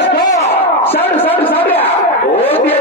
哦，三十三、十三遍，五遍。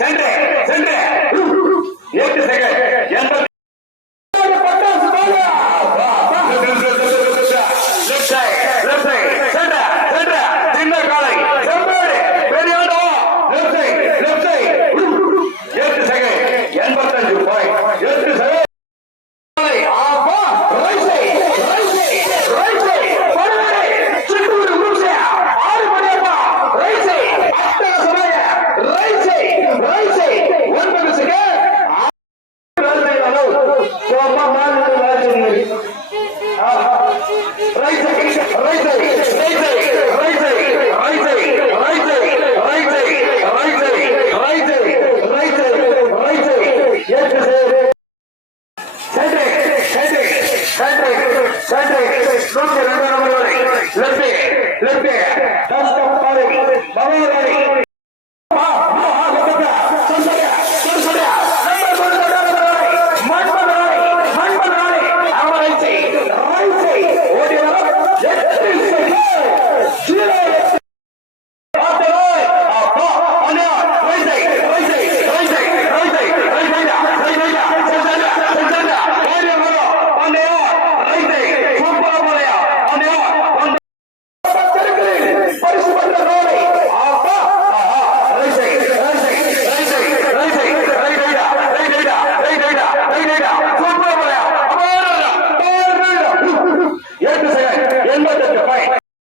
சென்று சென்று எட்டு செகண்ட் எண்பத்தி Right there, right there. நன்றி நூற்றி ரெண்டாம் நன்றி